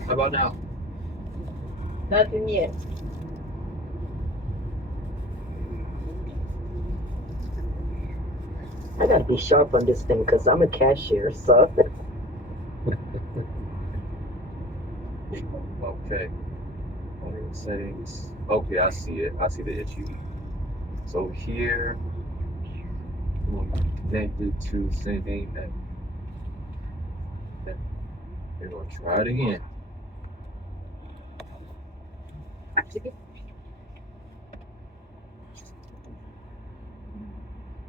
How about now? Nothing yet. I gotta be sharp on this thing because I'm a cashier, so Okay. Audio settings. Okay, I see it. I see the issue. So here, we'll connect it to sending, and then we're gonna try it again.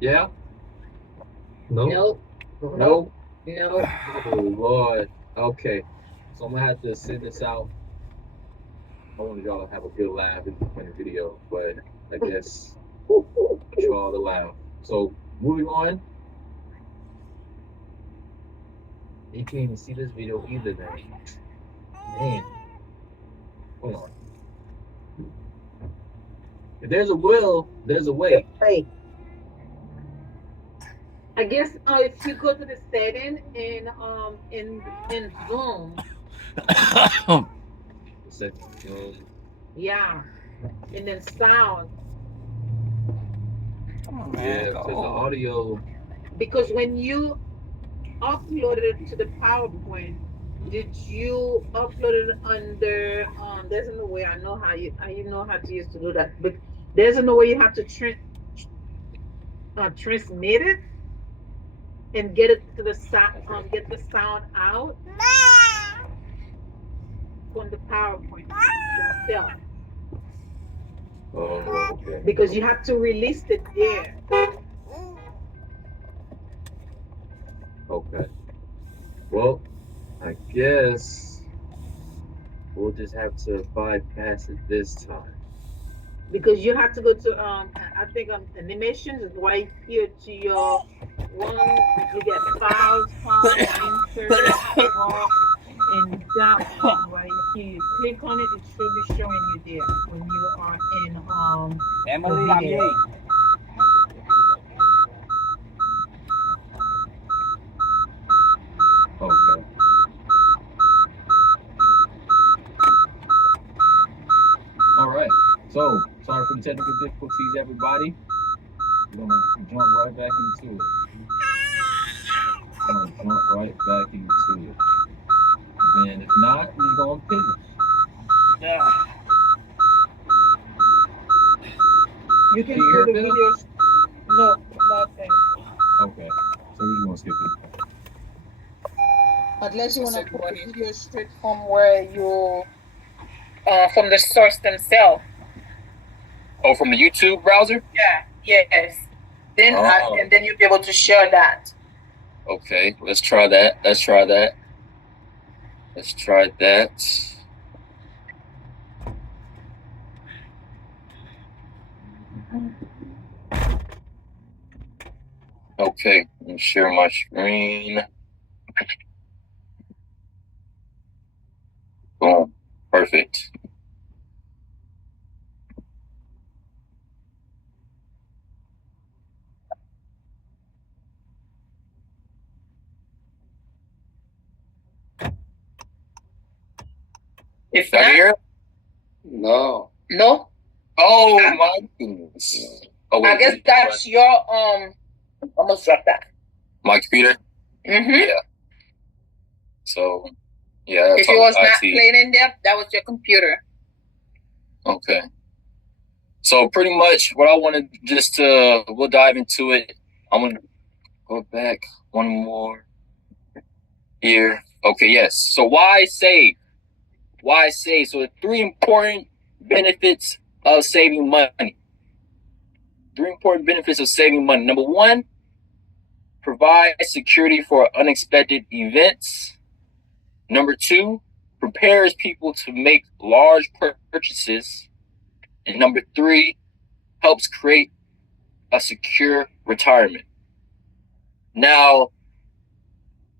Yeah? No? Nope. No? Nope. Oh Lord. Okay. So I'm gonna have to send this out. I wanted y'all to have a good laugh in the video, but I guess control the laugh. So moving on. You can't even see this video either then. Man. Hold on. If there's a will, there's a way. hey, I guess if you go to the setting in Zoom, yeah, and then sound, Yeah, because the audio. because when you uploaded it to the PowerPoint, did you upload it under there's no way I know how you know how to use to do that, but there's no way you have to transmit it and get it to the sound get the sound out from the PowerPoint itself Oh, okay. because you have to release it there. Okay. Well, I guess we'll just have to bypass it this time. Because you have to go to I think animations is right here to your one you get files, home, insert, raw, and that one right here. You click on it, it should be showing you there when you are in the video. Okay. All right. So, sorry for the technical difficulties, everybody. We're gonna jump right back into it. Gonna jump right back into it. Then, if not, we're gonna pivot. You Can can you play hear the Bill? videos. No, nothing. Okay. So we're just gonna skip it. Unless you want to play the video straight from where you from the source themselves. Oh, from the YouTube browser? Yeah, yes. Then and then you'll be able to share that. Okay, let's try that. Let's try that. Let's try that. Okay, let me share my screen. Boom. Perfect. If Can you not, hear? No. no. Oh my goodness. Oh wait, I guess that's your almost dropped that. my computer? Mm-hmm. Yeah. So yeah, If it was not playing in there, that was your computer. okay. So pretty much what I wanted just to we'll dive into it. I'm gonna go back one more here. Okay, yes. So why save? Why save? So the three important benefits of saving money. Three important benefits of saving money. Number one, provide security for unexpected events. Number two, prepares people to make large purchases. And number three, helps create a secure retirement. Now,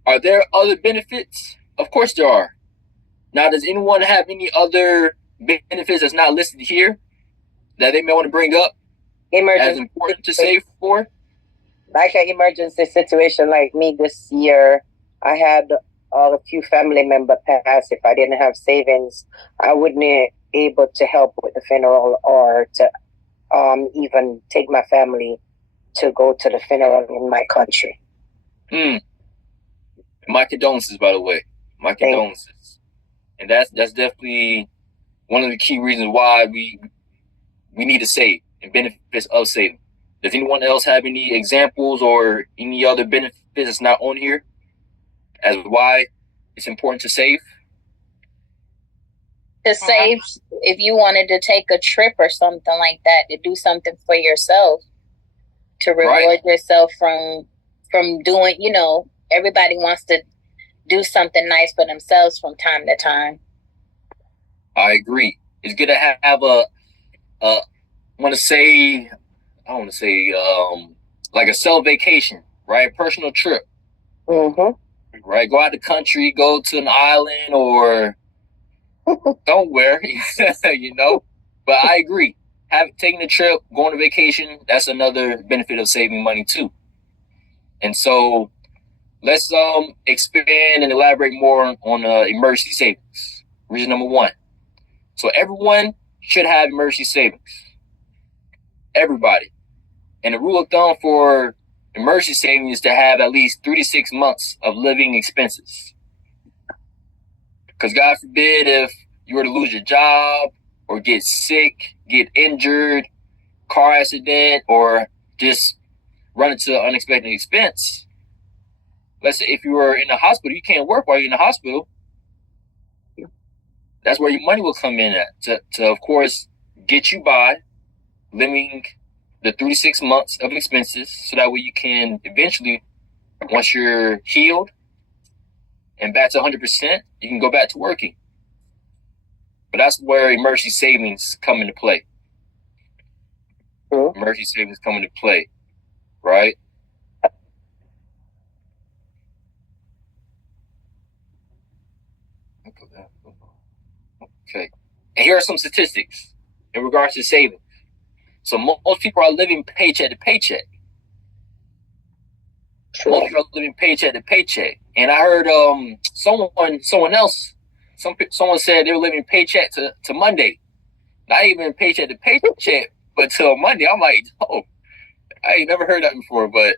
are there other benefits? Of course there are. Now, does anyone have any other benefits that's not listed here that they may want to bring up as important to save for? like an emergency situation like me this year, I had a few family member passed, if I didn't have savings, I wouldn't be able to help with the funeral or to even take my family to go to the funeral in my country. My condolences, by the way. My condolences. And that's definitely one of the key reasons why we need to save and benefits of saving. Does anyone else have any examples or any other benefits that's not on here as why it's important to save? To save, if you wanted to take a trip or something like that, to do something for yourself, to reward yourself from doing, everybody wants to do something nice for themselves from time to time. I agree. It's good to have I want to say like a self vacation, right? A personal trip. Mm-hmm. Right? Go out the country, go to an island or somewhere, But I agree. Taking a trip, going on vacation, that's another benefit of saving money too. And so let's expand and elaborate more on emergency savings. Reason number 1. So everyone should have emergency savings. Everybody. And the rule of thumb for emergency savings is to have at least 3 to 6 months of living expenses. Because God forbid if you were to lose your job or get sick, get injured, car accident, or just run into an unexpected expense. Let's say if you were in the hospital, you can't work while you're in the hospital. That's where your money will come in at to of course, get you by living the 3 to 6 months of expenses so that way you can eventually, once you're healed and back to 100%, you can go back to working. But that's where emergency savings come into play. Emergency savings come into play, right? Okay. And here are some statistics in regards to savings. So most people are living paycheck to paycheck. Most people are living paycheck to paycheck. And I heard someone said they were living paycheck to Monday. Not even paycheck to paycheck, but till Monday. I'm like, oh, I ain't never heard that before, but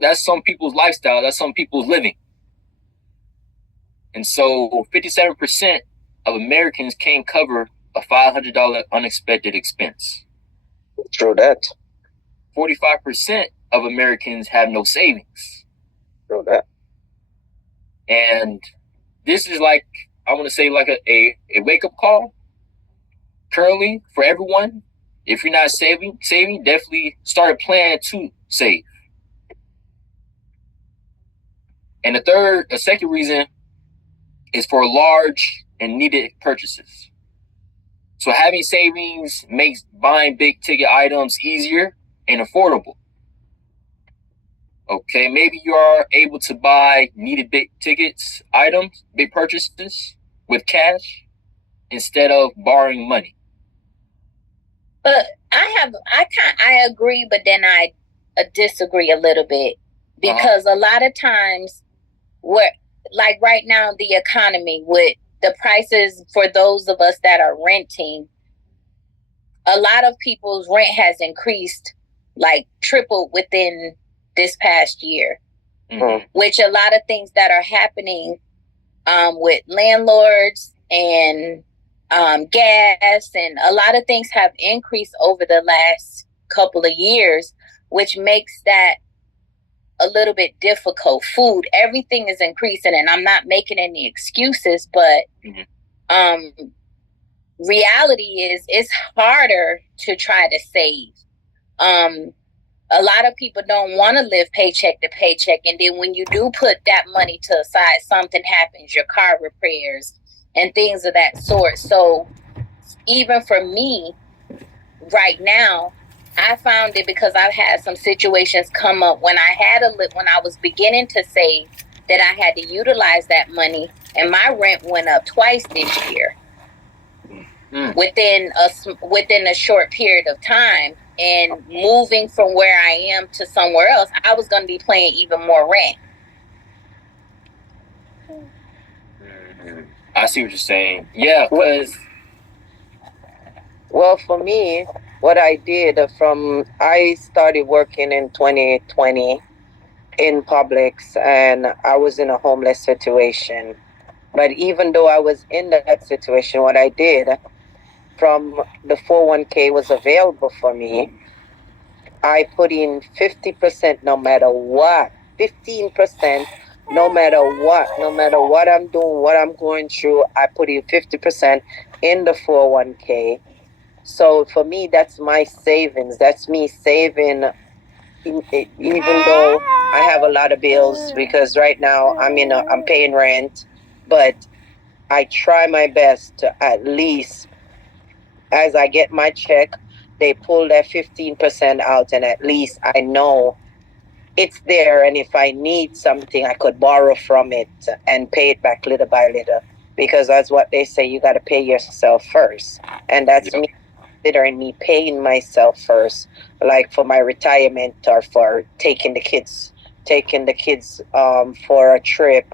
that's some people's lifestyle. That's some people's living. And so 57% of Americans can't cover a $500 unexpected expense. True that. 45% of Americans have no savings. True that. And this is like, I want to say like a wake-up call currently for everyone. If you're not saving, definitely start a plan to save. And the second reason is for large and needed purchases. So having savings makes buying big ticket items easier and affordable. Okay, maybe you are able to buy needed big tickets items, big purchases with cash instead of borrowing money. But I agree, but then I disagree a little bit because a lot of times like right now, the economy with the prices for those of us that are renting, a lot of people's rent has increased, like tripled within this past year, which a lot of things that are happening with landlords and gas and a lot of things have increased over the last couple of years, which makes that a little bit difficult. Food, everything is increasing, and I'm not making any excuses, but reality is it's harder to try to save. A lot of people don't want to live paycheck to paycheck, and then when you do put that money to the side, something happens, your car repairs and things of that sort. So even for me right now, I found it because I've had some situations come up when I was beginning to save that I had to utilize that money, and my rent went up twice this year within a short period of time. And moving from where I am to somewhere else, I was going to be paying even more rent. I see what you're saying. Yeah, because Well, for me, what I did I started working in 2020 in Publix, and I was in a homeless situation. But even though I was in that situation, what I did from the 401k was available for me, I put in 50% no matter what, 15% no matter what I'm doing, what I'm going through, I put in 50% in the 401k. So for me, that's my savings. That's me saving, even though I have a lot of bills because right now I'm paying rent, but I try my best to at least, as I get my check, they pull that 15% out, and at least I know it's there. And if I need something, I could borrow from it and pay it back little by little. Because that's what they say, you got to pay yourself first. And that's me considering me paying myself first, like for my retirement or for taking the kids for a trip,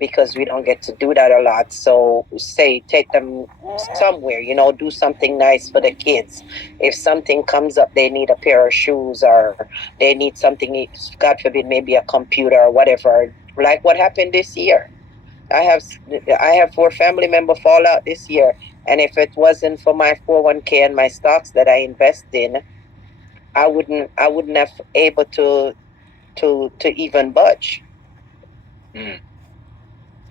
because we don't get to do that a lot. So say take them somewhere, do something nice for the kids. If something comes up, they need a pair of shoes, or they need something, God forbid, maybe a computer or whatever, like what happened this year. I have I have 4 family members fall out this year, and if it wasn't for my 401k and my stocks that I invest in, I wouldn't have able to even budge. Mm.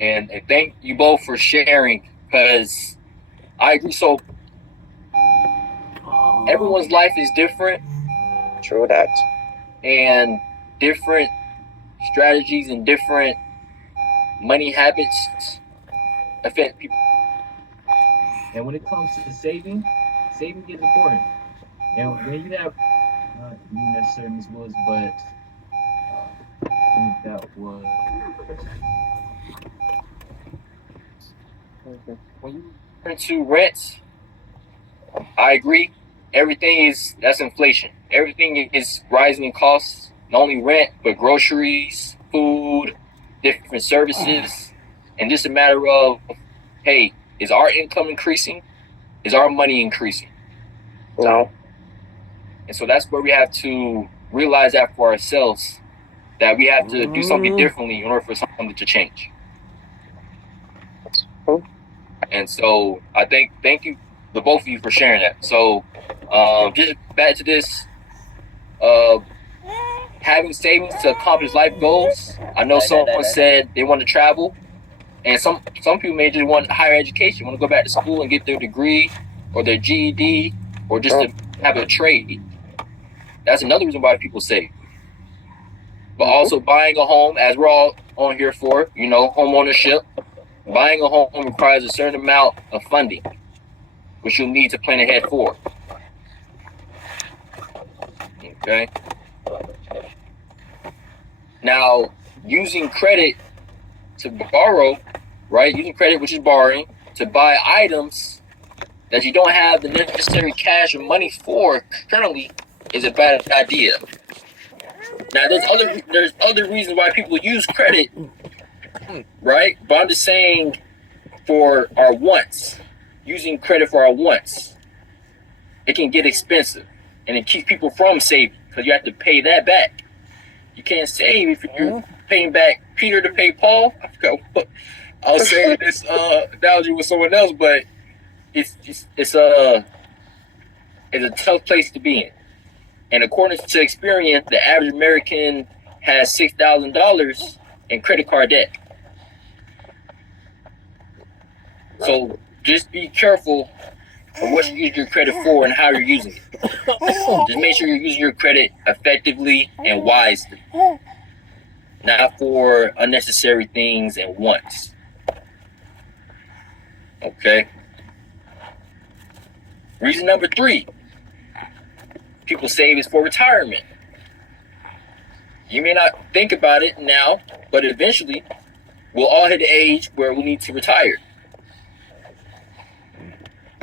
And thank you both for sharing, because I agree. So everyone's life is different. True that. And different strategies and different money habits affect people. And when it comes to saving is important. And when you have, not you necessarily, Ms. Willis, but I think that was When you turn to rent, I agree. That's inflation. Everything is rising in costs. Not only rent, but groceries, food, different services. And just a matter of, hey, is our income increasing? Is our money increasing? No. And so that's where we have to realize that for ourselves, that we have to do something differently in order for something to change. And so I thank you, the both of you, for sharing that. So just back to this, having savings to accomplish life goals. I know someone said they want to travel, and some people may just want higher education, want to go back to school and get their degree or their GED, or just to have a trade. That's another reason why people save. But also buying a home, as we're all on here for, home ownership. Buying a home requires a certain amount of funding, which you'll need to plan ahead for. Okay. Now, using credit to borrow, right? Using credit, which is borrowing, to buy items that you don't have the necessary cash or money for currently, is a bad idea. Now, there's other reasons why people use credit, right? But I'm just saying, for our wants, using credit for our wants, it can get expensive, and it keeps people from saving because you have to pay that back. You can't save if you're paying back Peter to pay Paul. I forgot what I was saying this analogy with someone else, but it's a tough place to be in. And according to experience, the average American has $6,000 in credit card debt. So just be careful of what you use your credit for and how you're using it. Just make sure you're using your credit effectively and wisely, not for unnecessary things and wants. Okay? Reason number 3, people save is for retirement. You may not think about it now, but eventually we'll all hit the age where we need to retire.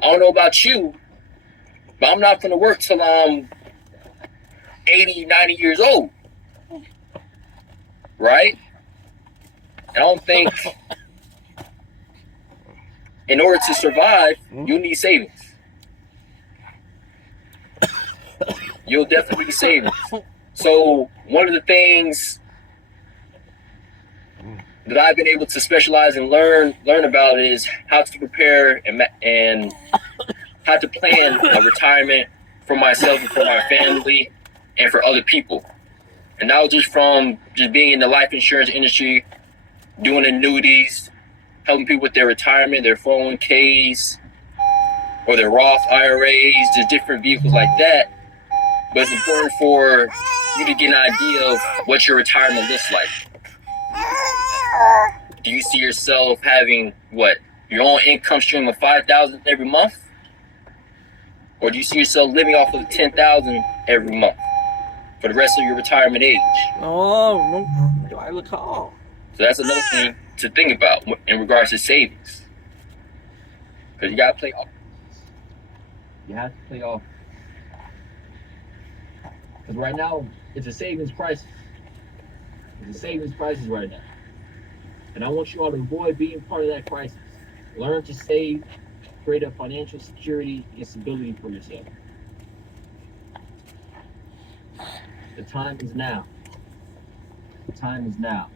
I don't know about you, but I'm not going to work till I'm 80, 90 years old. Right? And I don't think in order to survive, you need savings. You'll definitely need savings. So one of the things that I've been able to specialize and learn about is how to prepare and how to plan a retirement for myself and for my family and for other people. And not just from just being in the life insurance industry, doing annuities, helping people with their retirement, their 401ks, or their Roth IRAs, just different vehicles like that. But it's important for you to get an idea of what your retirement looks like. Do you see yourself having your own income stream of $5,000 every month, or do you see yourself living off of $10,000 every month for the rest of your retirement age? Oh, do I recall? So that's another thing to think about in regards to savings, because you gotta play off. You have to play off. Because right now, it's a savings crisis. It's a savings crisis right now. And I want you all to avoid being part of that crisis. Learn to save, create a financial security and stability for yourself. The time is now. The time is now.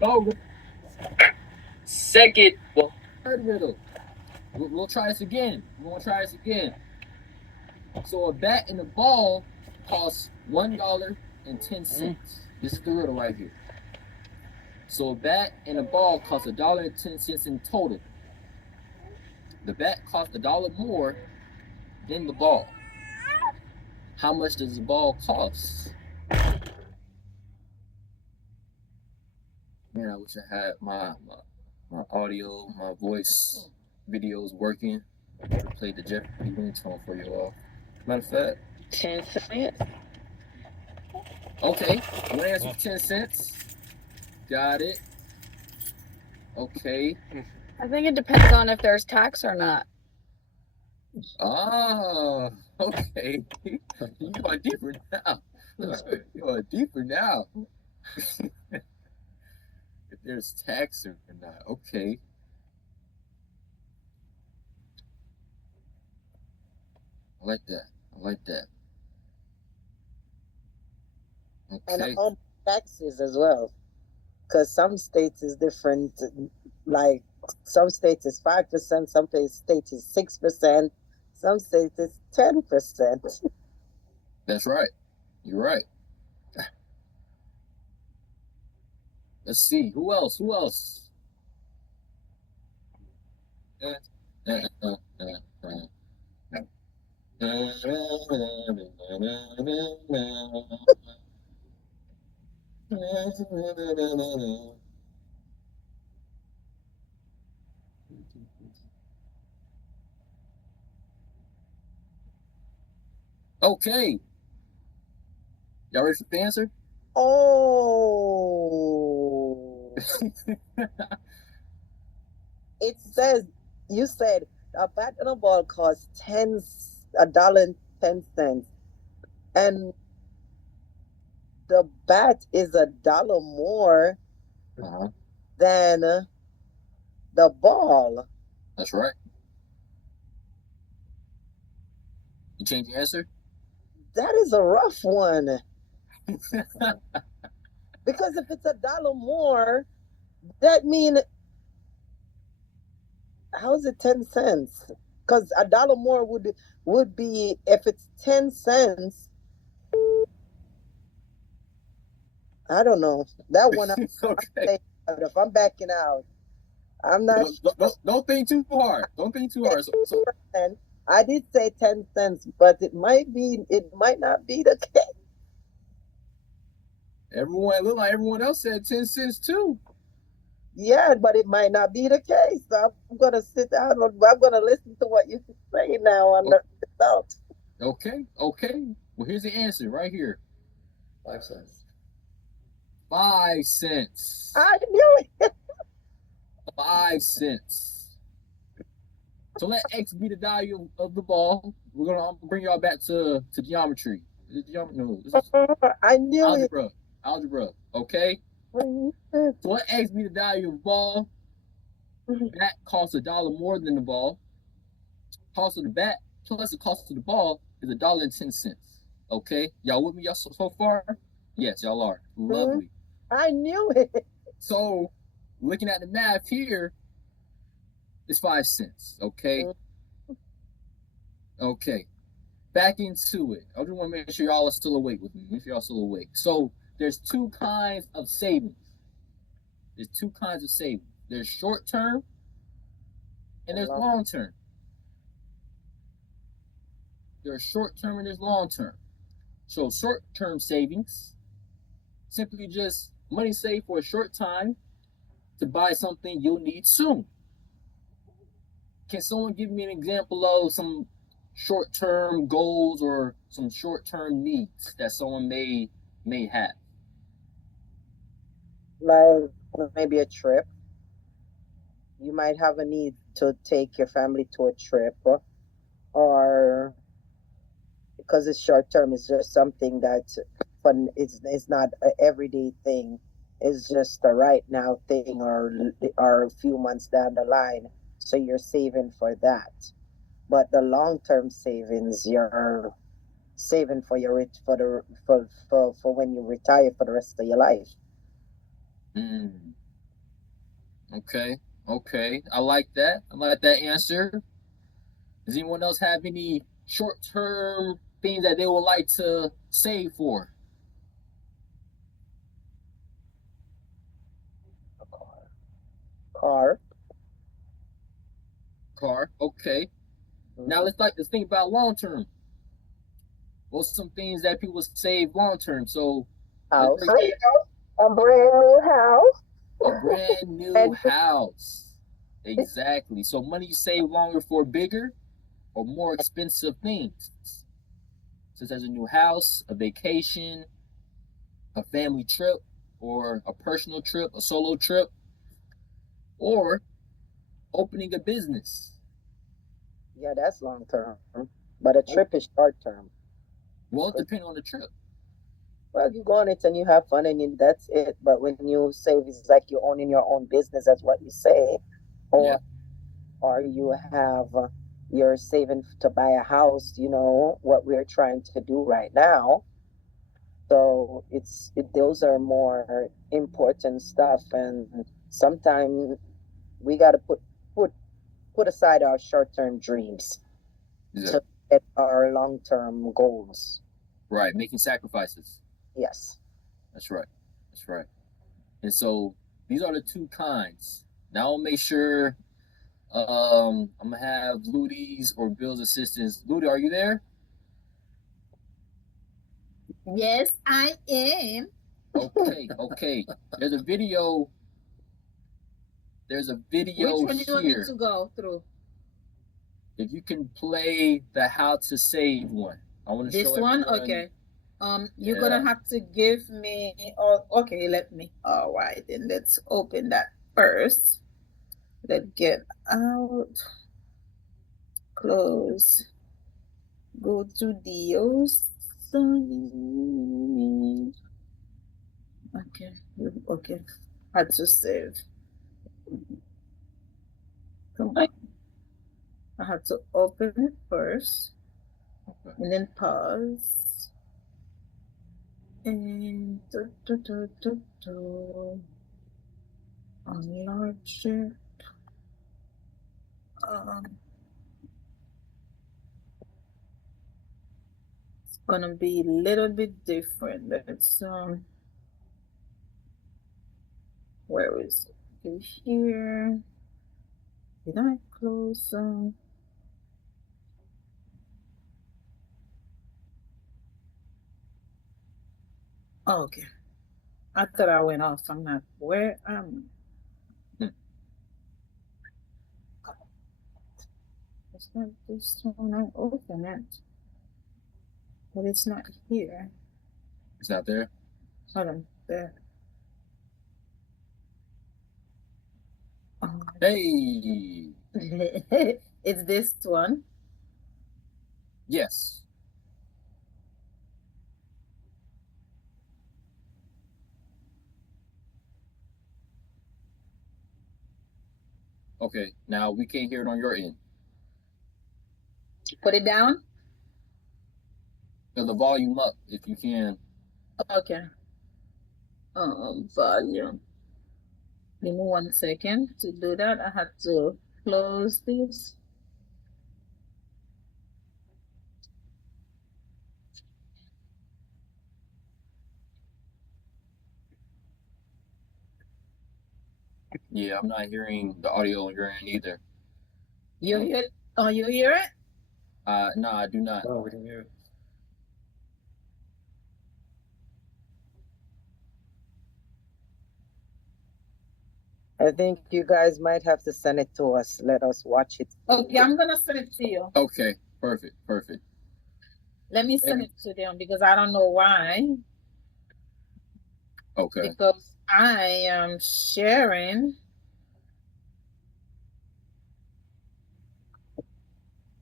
Go. Third riddle. We'll try this again. So a bat and a ball costs $1.10. This is the riddle right here. So a bat and a ball cost $1.10 in total. The bat costs $1 more than the ball. How much does the ball cost? Man, I wish I had my audio, my voice videos working. I played the Jeopardy ringtone for you all. Matter of fact, 10 cents. okay, I'm gonna answer for 10 cents. Got it. Okay. I think it depends on if there's tax or not. Ah, okay. You are deeper now. You are deeper now. If there's tax or not, okay. I like that. And Okay. on taxes as well, because some states is different. Like some states is 5%, some states is 6%, some states is 10%. That's right. You're right. Let's see. Who else? Okay. Y'all ready for the answer? Oh. It says, you said a bat and a ball costs $1.10, and the bat is $1 more than the ball. That's right. You change your answer? That is a rough one. Because if it's $1 more, that means, how is it 10 cents? Because $1 more would be, if it's 10 cents, I don't know. That one, Okay. if I'm backing out, I'm not sure. Don't think too hard. So, I did say 10 cents, but it might not be the case. it looked like everyone else said 10 cents too. Yeah, but it might not be the case. So I'm gonna sit down. I'm gonna listen to what you say now on the result. Okay. Well, here's the answer right here. 5 cents. 5 cents. I knew it. 5 cents. So let X be the value of the ball. I'm gonna bring y'all back to geometry. No, this is I knew algebra. Okay. So let X be the value of the ball. Bat costs $1 more than the ball. Cost of the bat plus the cost of the ball is $1.10. Okay, y'all with me? Y'all so far? Yes, y'all are. Lovely. I knew it. So, looking at the math here, it's 5 cents. Okay. Okay. Back into it. I just want to make sure y'all are still awake with me. Make sure y'all still awake. So, there's two kinds of savings. There's short term and there's long term. There's short term and there's long term. So, short term savings, simply just money saved for a short time to buy something you'll need soon. Can someone give me an example of some short-term goals or some short-term needs that someone may have? Like maybe a trip. You might have a need to take your family to a trip, or because it's short term, it's just something that's fun. It's not an everyday thing. It's just a right now thing, or a few months down the line. So you're saving for that. But the long term savings, you're saving for for when you retire for the rest of your life. Okay. I like that. I like that answer. Does anyone else have any short-term things that they would like to save for? Car. Okay. Now let's think about long term. What's some things that people save long term? So house. A brand new house. A brand new house. Exactly. So money you save longer for bigger or more expensive things, such as a new house, a vacation, a family trip, or a personal trip, a solo trip, or opening a business. Yeah, that's long term. But a trip is short term. Well, depending on the trip. Well, you go on it and you have fun and that's it. But when you save, it's like you're owning your own business, that's what you say. Or you have you're saving to buy a house, what we're trying to do right now. So those are more important stuff, and sometimes we got to put aside our short-term dreams to get our long-term goals. Right, making sacrifices. Yes. That's right. And so these are the two kinds. Now I'll make sure I'm gonna have Ludy's or Bill's assistants. Ludy, are you there? Yes, I am. Okay. There's a video. Which one do you want me to go through? If you can play the how to save one. I want to show one. Everyone. Okay. You're gonna have to give me. Oh, okay. Let me. All right, then let's open that first. Let's get out. Close. Go to deals. Okay. Had to save. Come on. I have to open it first. And then pause. And enlarge it. It's gonna be a little bit different. Let's where is it? Okay, here. Did I close? Oh, okay. I thought I went off. I'm not. Where am I? It's not this one. I open it, but it's not here. It's not there. Hold on. There. Oh. Hey. It's this one. Yes. Okay, now we can't hear it on your end. Put it down. The volume up if you can. Okay. Volume. Give me 1 second to do that. I have to close this. Yeah, I'm not hearing the audio on your end either. You hear? Oh, you hear it? No, I do not. No, we didn't hear it. I think you guys might have to send it to us. Let us watch it. Okay, I'm gonna send it to you. Okay, perfect. Let me send it to them because I don't know why. Okay. Because I am sharing.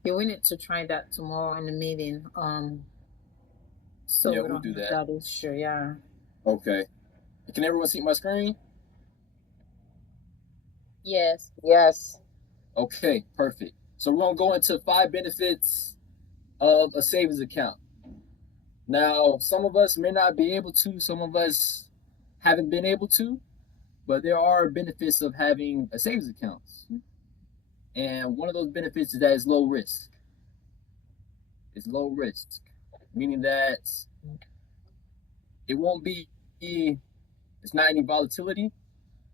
Yeah, we need to try that tomorrow in the meeting. So Yeah, we we'll don't do have that. issue. Yeah. Okay. Can everyone see my screen? Yes. Yes. Okay, perfect. So we're gonna go into 5 benefits of a savings account. Now, some of us may not be able to, some of us haven't been able to, but there are benefits of having a savings account. And one of those benefits is that it's low risk. It's low risk, meaning that it won't be, it's not any volatility,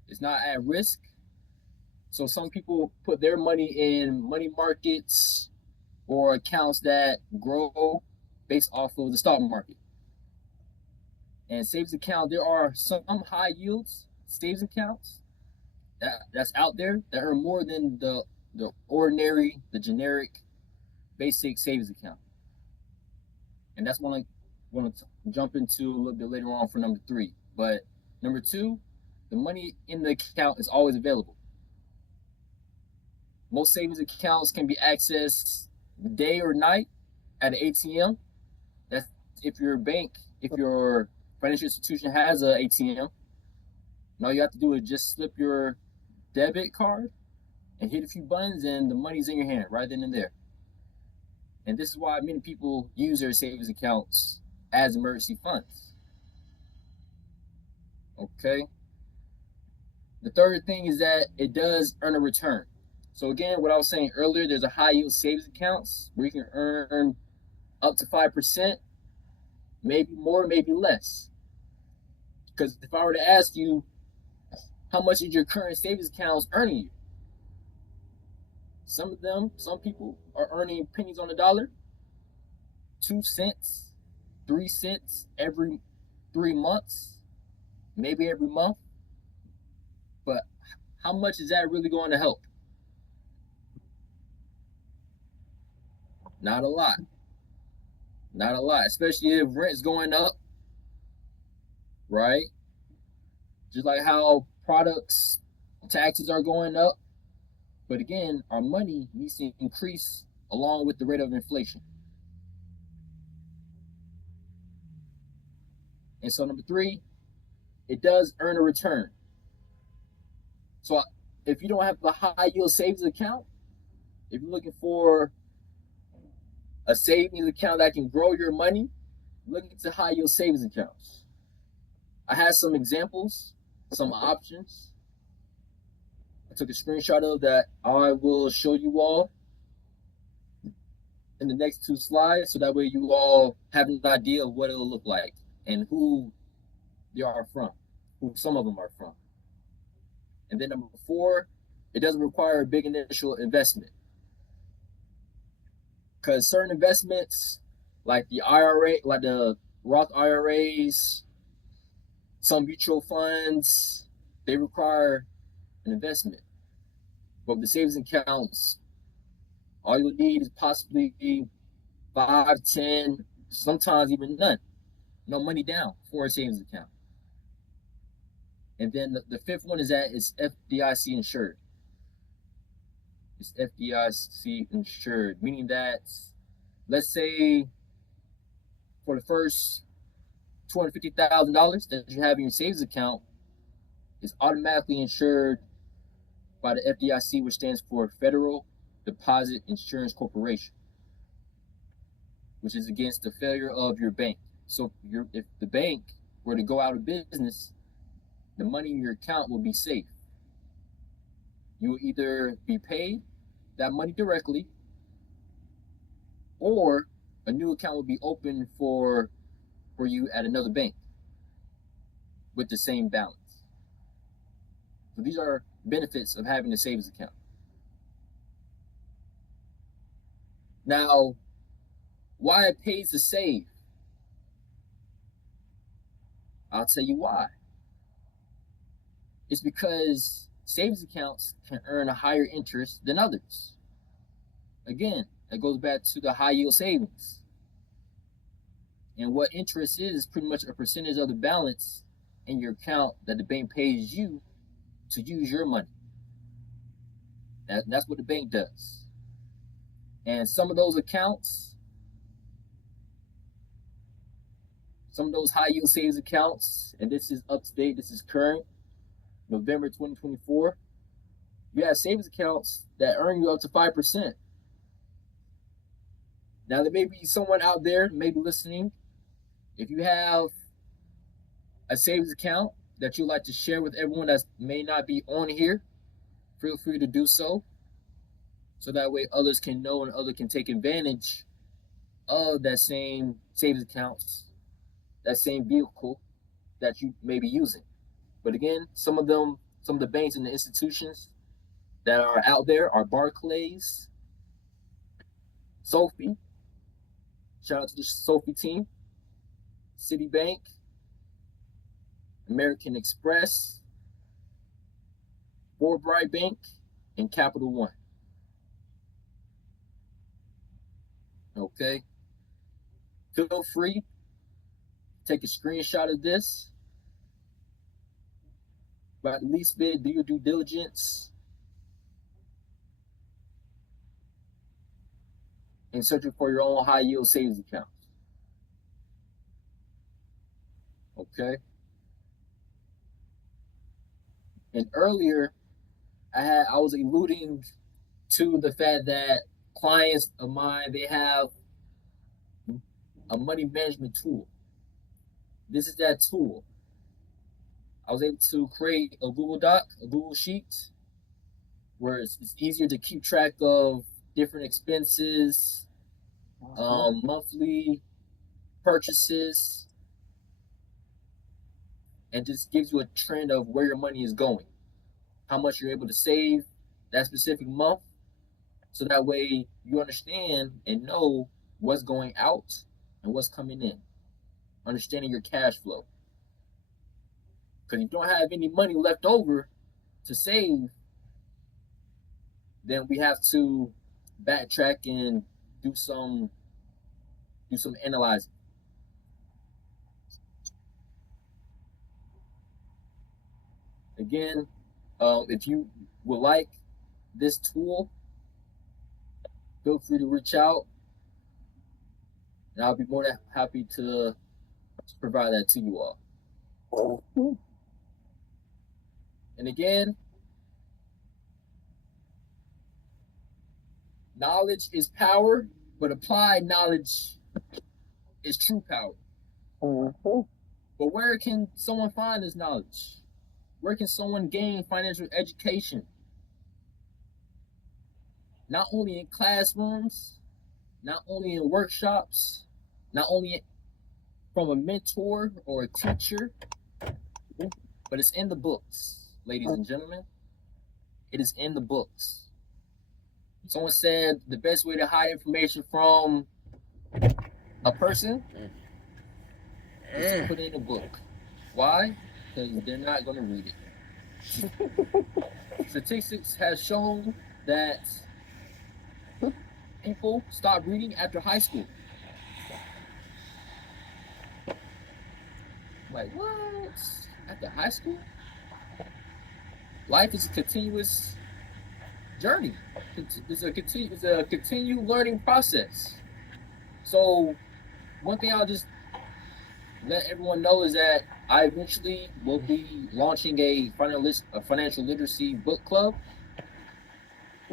it's not at risk. So some people put their money in money markets or accounts that grow based off of the stock market. And savings account, there are some high yields savings accounts that's out there that earn more than the ordinary, the generic, basic savings account. And that's one I want to jump into a little bit later on for number 3. But number 2, the money in the account is always available. Most savings accounts can be accessed day or night at an ATM. That's if your bank, if your financial institution has an ATM. And all you have to do is just slip your debit card and hit a few buttons, and the money's in your hand right then and there. And this is why many people use their savings accounts as emergency funds. Okay. The third thing is that it does earn a return. So again, what I was saying earlier, there's a high yield savings accounts where you can earn up to 5%, maybe more, maybe less. Because if I were to ask you, how much is your current savings accounts earning you? Some people are earning pennies on the dollar, 2 cents, 3 cents every 3 months, maybe every month. But how much is that really going to help? Not a lot. Not a lot, especially if rent's going up, right? Just like how products, taxes are going up. But again, our money needs to increase along with the rate of inflation. And so number 3, it does earn a return. So if you don't have the high yield savings account, if you're looking for a savings account that can grow your money, look into high yield savings accounts. I have some examples, some options. I took a screenshot of that I will show you all in the next 2 slides, so that way you all have an idea of what it'll look like and who they are from, who some of them are from. And then number 4, it doesn't require a big initial investment. Because certain investments, like the IRA, like the Roth IRAs, some mutual funds, they require an investment. But with the savings accounts, all you need is possibly 5, 10, sometimes even none. No money down for a savings account. And then the 5th one is that it's FDIC insured. It's FDIC insured, meaning that, let's say, for the first $250,000 that you have in your savings account, is automatically insured by the FDIC, which stands for Federal Deposit Insurance Corporation, which is against the failure of your bank. So if the bank were to go out of business, the money in your account will be safe. You will either be paid that money directly, or a new account will be opened for you at another bank with the same balance. So these are benefits of having a savings account. Now, why it pays to save? I'll tell you why. It's because savings accounts can earn a higher interest than others. Again, that goes back to the high yield savings. And what interest is pretty much a percentage of the balance in your account that the bank pays you to use your money. That's what the bank does. And some of those accounts, some of those high yield savings accounts, and this is up to date, this is current, November 2024, you have savings accounts that earn you up to 5%. Now, there may be someone out there, maybe listening, if you have a savings account that you'd like to share with everyone that may not be on here, feel free to do so. So that way others can know and others can take advantage of that same savings accounts, that same vehicle that you may be using. But again, some of the banks and the institutions that are out there are Barclays, Sophie, shout out to the Sophie team, Citibank, American Express, Forbright Bank, and Capital One. Okay? Feel free, take a screenshot of this. But at least do your due diligence in searching for your own high yield savings account. Okay? And earlier, I was alluding to the fact that clients of mine, they have a money management tool. This is that tool. I was able to create a Google Doc, a Google Sheet, where it's easier to keep track of different expenses, monthly purchases, and just gives you a trend of where your money is going, how much you're able to save that specific month, so that way you understand and know what's going out and what's coming in, understanding your cash flow. Because if you don't have any money left over to save, then we have to backtrack and do some analyzing. Again, if you would like this tool, feel free to reach out, and I'll be more than happy to provide that to you all. And again, knowledge is power, but applied knowledge is true power. But where can someone find this knowledge? Where can someone gain financial education? Not only in classrooms, not only in workshops, not only from a mentor or a teacher, but it's in the books, ladies and gentlemen. It is in the books. Someone said the best way to hide information from a person is to put it in a book. Why? Because they're not going to read it. Statistics have shown that people stop reading after high school. Like, what? After high school? Life is a continuous journey. It's a continued learning process. So one thing I'll just let everyone know is that I eventually will be launching a financial literacy book club.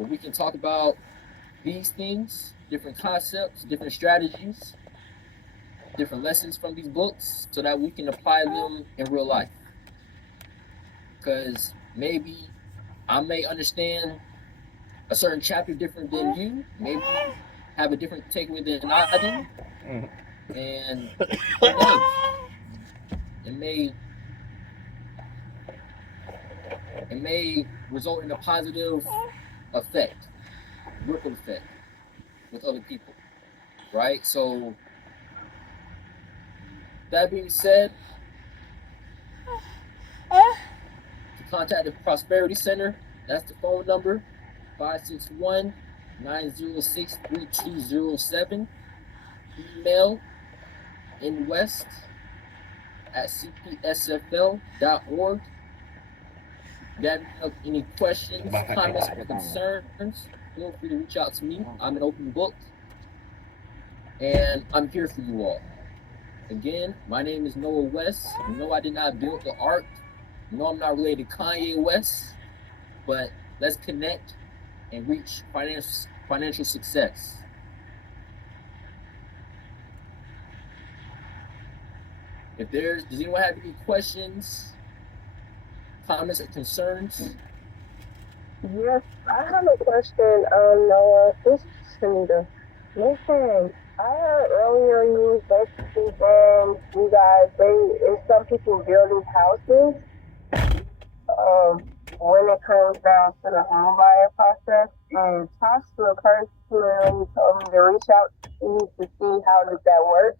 where we can talk about these things, different concepts, different strategies, different lessons from these books so that we can apply them in real life. Because maybe I may understand a certain chapter different than you, maybe have a different takeaway than I do, and who knows? It may it may result in a positive effect, ripple effect with other people, right? So that being said, to contact the Prosperity Center, that's the phone number 561-906-3207. Email inwest@cpsfl.org. If you have any questions, comments, or concerns, feel free to reach out to me. I'm an open book, and I'm here for you all. Again, my name is Noah West. No, I did not build the ark. No, I'm not related to Kanye West, but let's connect and reach financial success. Does anyone have any questions, comments, or concerns? Yes, I have a question, Noah. This is Shanita. Listen, I heard earlier you was basically saying you guys, it's some people building houses, when it comes down to the home buyer process, and talks to a person who told me to reach out to you to see how does that work,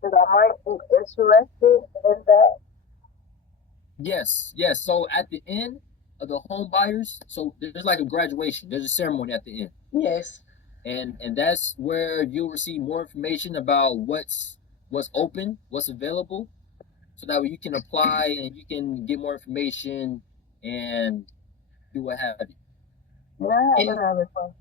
because I might be interested in that. Yes. So at the end of the home buyers, so there's like a graduation. There's a ceremony at the end. Yes. And that's where you'll receive more information about what's open, what's available, so that way you can apply and you can get more information and do what have you. I have another question.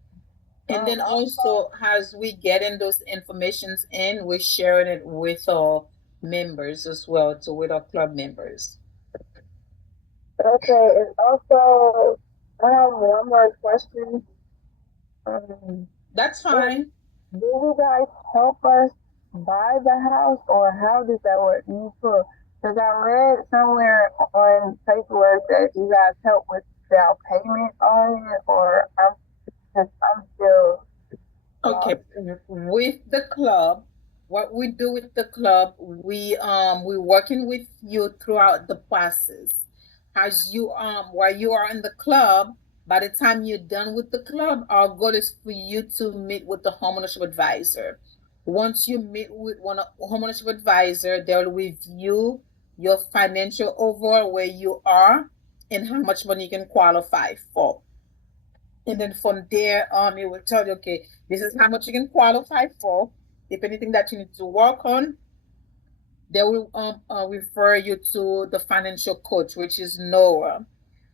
And then also, as we getting those informations in, we're sharing it with our members as well, so with our club members. Okay, and also, I have one more question. That's fine. Do you guys help us buy the house, or how does that work? Because I read somewhere on paperwork that you guys help with down payment on it, or I'm still. Okay, with the club, what we do with the club, we're working with you throughout the process. As you while you are in the club, by the time you're done with the club, our goal is for you to meet with the homeownership advisor. Once you meet with one homeownership advisor, they'll review your financial overall where you are and how much money you can qualify for. And then from there, it will tell you, okay, this is how much you can qualify for. If anything that you need to work on, they will refer you to the financial coach, which is Noah.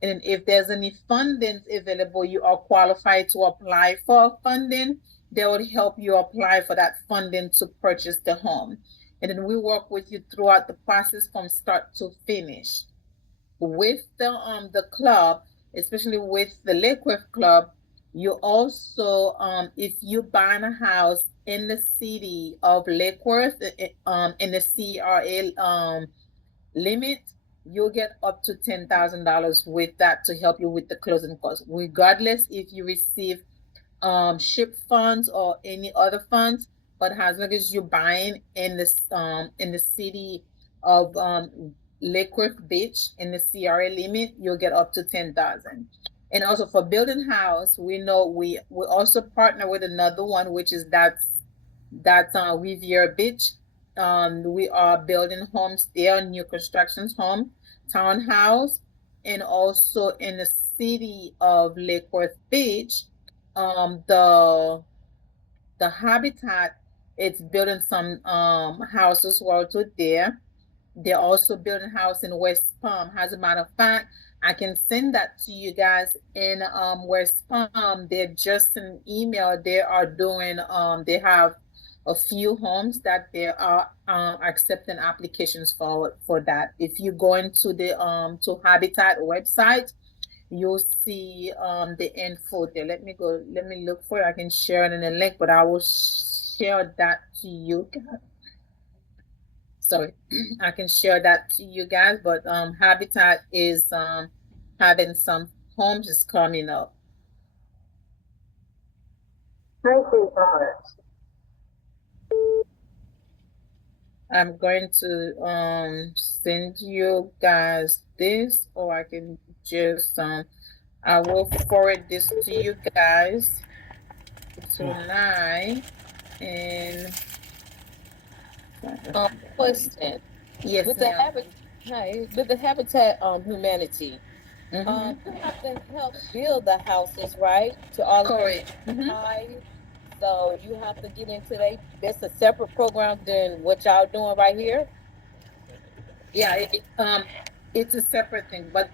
And if there's any funding available, you are qualified to apply for funding. They will help you apply for that funding to purchase the home. And then we work with you throughout the process from start to finish. With the club, especially with the Lake Worth Club, you also if you buy a house in the city of Lake Worth, in the CRA limit, you'll get up to $10,000 with that to help you with the closing costs, regardless if you receive SHIP funds or any other funds. But as long as you're buying in the city of Lake Worth Beach in the CRA limit, you'll get up to 10,000. And also for building house, we know we also partner with another one, which is that's Riviera Beach. We are building homes there, new constructions home, townhouse, and also in the city of Lake Worth Beach, the Habitat, it's building some houses while to there. They're also building a house in West Palm. As a matter of fact, I can send that to you guys in West Palm. They're just an email. They are doing they have a few homes that they are accepting applications for that. If you go into the to Habitat website, you'll see the info there. Let me look for it. I can share it in the link, but I will share that to you guys. Sorry, I can share that to you guys, but Habitat is having some homes is coming up. Thank you so much. I'm going to send you guys this, or I can just I will forward this to you guys tonight. And Question. yes, With the ma'am. habitat, hi, with the habitat humanity, Mhm. you have to help build the houses, right? To all of them Correct. Mhm. high. So you have to get into that's a separate program than what y'all doing right here. Yeah, it's a separate thing, but